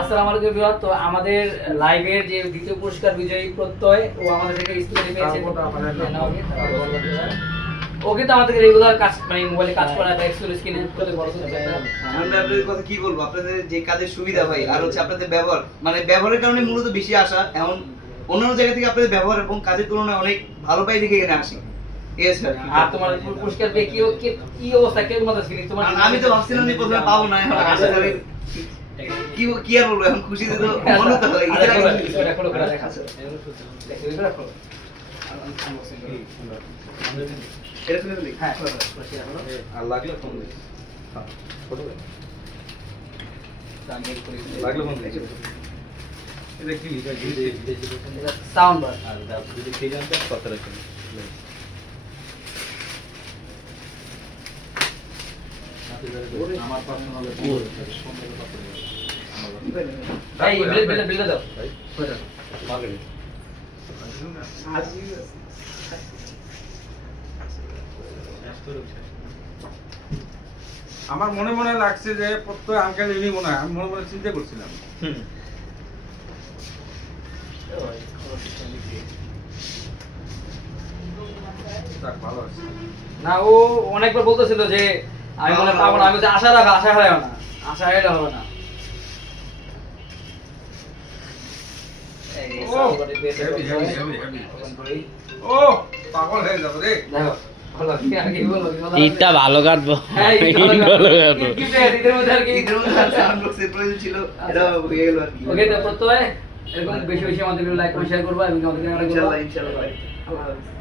আসসালামু আলাইকুম এভরিওয়ান। তো আমাদের লাইভের যে দ্বিতীয় পুরস্কার বিজয়ী প্রত্যয় ও আমাদের থেকে স্টুডেন্ট পেয়েছে। ও কিন্তু আমাদের রেগুলার কাজ মানে মোবাইলে কাজ করা বা এক্সেল স্ক্রিনে করতে বড় করতে আমরা আপনাদের কথা কি বলবো, আপনাদের যে কাজের সুবিধা ভাই আর হচ্ছে আপনাদের ব্যবহার, মানে ব্যবহারের কারণে মূলত বেশি আসা। এখন অন্যান্য জায়গা থেকে আপনাদের ব্যবহার এবং কাজের তুলনায় অনেক ভালো পাই দেখে এখানে আসি। ঠিক আছে। আর তোমার পুরস্কার পেয়ে কি অবস্থা কেমন মতো ফিলিং তোমার? আমি তো ভাবছিলাম যে প্রথমে পাবো না, এখন আশা করি কি আর বলবো, এখন খুশিতে তো মনে তো হয়। এটা খোলো করে দেখা আছে দেখো এটা খোলো। এটা শুনে দিই। হ্যাঁ আর লাগলে ফোন দিস। হ্যাঁ ফটো দে। লাগলে ফোন দিস। এটা কি এটা সাউন্ড বার আর যদি ঠিক আছে কথা রাখুন। আমার পার্সোনাল এই বিল দাও মাগরি আমার মনে মনে লাগছে যে প্রত্যেক আঙ্কেল ইনি মনে হয়, আমি মনে মনে চিন্তা করছিলাম। যাক, ভালো আছে। না ও অনেকবার বলতেছিল যে আমি মনে পাবো না, আমি তো আশা রাখা, আশা হারাইও না, আশা হারাইলে হবে না। ও, heavy, heavy. ও পাগল হয়ে যাবে রে। দেখো ভালো কি আর কি বলবো? ঈদটা ভালো কাটবো। হ্যাঁ ঈদ ভালো কাটবো। কি ঈদের মধ্যে আর কি ঈদের মধ্যে সাউন্ড বক্সের প্রয়োজন ছিল, এটা হয়ে গেল আর কি। ওকে তো প্রত্যয় এরকম বেশি বেশি আমাদের লাইক করে শেয়ার করবা এবং আমাদের ইনশাআল্লাহ ইনশাআল্লাহ ভাই। আল্লাহ হাফেজ।